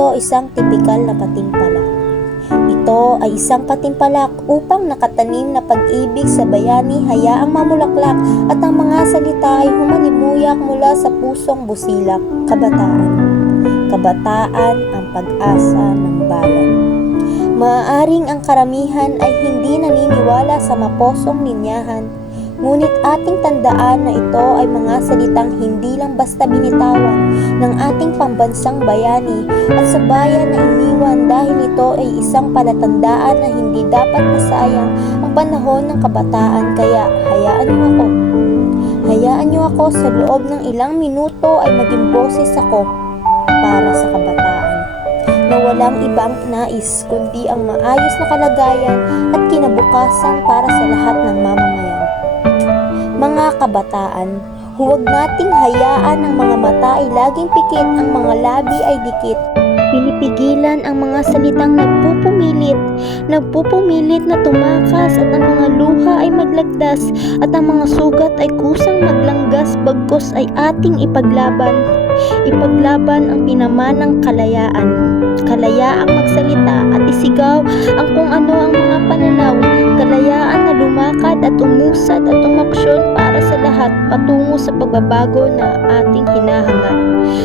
ito isang tipikal na patimpalak. Ito ay isang patimpalak upang nakatanim na pag-ibig sa bayani hayaang mamulaklak at ang mga salita ay humalimuyak mula sa pusong busilak. Kabataan. Kabataan ang pag-asa ng bayan. Maaaring ang karamihan ay hindi naniniwala sa maposong linyahan, ngunit ating tandaan na ito ay mga salitang hindi lang basta binitawan ng ating pambansang bayani at sa bayan na iniwan dahil ito ay isang palatandaan na hindi dapat masayang ang panahon ng kabataan. Kaya hayaan niyo ako. Hayaan niyo ako sa loob ng ilang minuto ay maging boses ako para sa kabataan na walang ibang nais kundi ang maayos na kalagayan at kinabukasan para sa lahat ng mamamayan. Mga kabataan, huwag nating hayaan ang mga mata ay laging pikit, ang mga labi ay dikit. Pinipigilan ang mga salitang nagpupumilit na tumakas at ang mga luha ay maglagdas at ang mga sugat ay kusang maglanggas bagkus ay ating ipaglaban. Ipaglaban ang pinamanang kalayaan. Kalayaang magsalita at isigaw ang kung ano ang mga pananaw. Kalayaan na lumakad at umusad at umaksyon para sa lahat patungo sa pagbabago na ating hinahangad.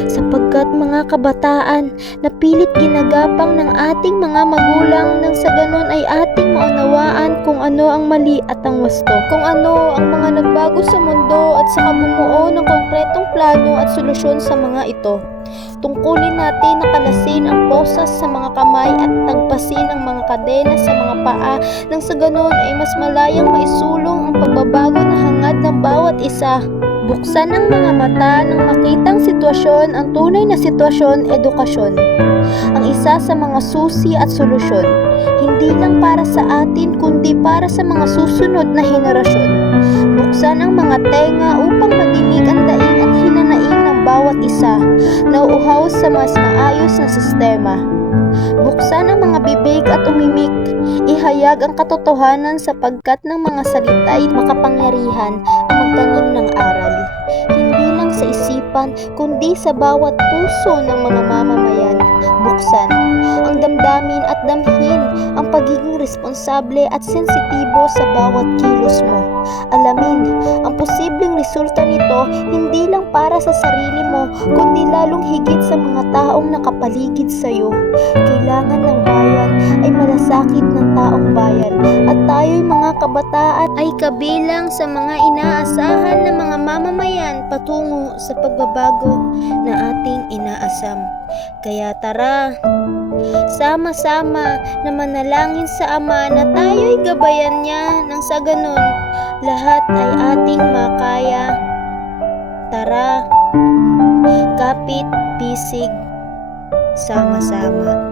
Sapagkat mga kabataan, napilit ginagapang ng ating mga magulang nang sa ganon ay ating maunawaan kung ano ang mali at ang wasto. Kung ano ang mga nagbago sa mundo at saka bumuo ng konkretong plano at solusyon sa mga ito. Tungkulin natin na kalasin ang posas sa mga kamay at tagpasin ang mga kadena sa mga paa nang sa ganon ay mas malayang maisulong ang pagbabago na hangad ng bawat isa. Buksan ang mga mata nang makitang sitwasyon, ang tunay na sitwasyon, edukasyon. Ang isa sa mga susi at solusyon, hindi lang para sa atin kundi para sa mga susunod na henerasyon. Buksan ang mga tenga upang madinig ang daing at hinanaing ng bawat isa na uuhaw sa mas maayos na sistema. Buksan ang mga bibig at umimik, ihayag ang katotohanan sapagkat ng mga salita ay makapangyarihan ang magtanim ng aral. Hindi lang sa isipan, kundi sa bawat puso ng mga mamamayan. Buksan ang damdamin at damhin ang pagiging responsable at sensitibo sa bawat kilos mo. Alamin ang posibleng resulta nito hindi lang para sa sarili mo, kundi lalong higit sa mga taong nakapaligid sa iyo. Kailangan ng bayan ay malasakit ng taong bayan at tayo'y mga kabataan ay kabilang sa mga inaasahan ng mga mamamayan patungo sa pagbabago na ating inaasam. Kaya tara, sama-sama na manalangin sa Ama na tayo'y gabayan niya nang sa ganon lahat ay ating makaya. Tara, kapit, bisig, sama-sama.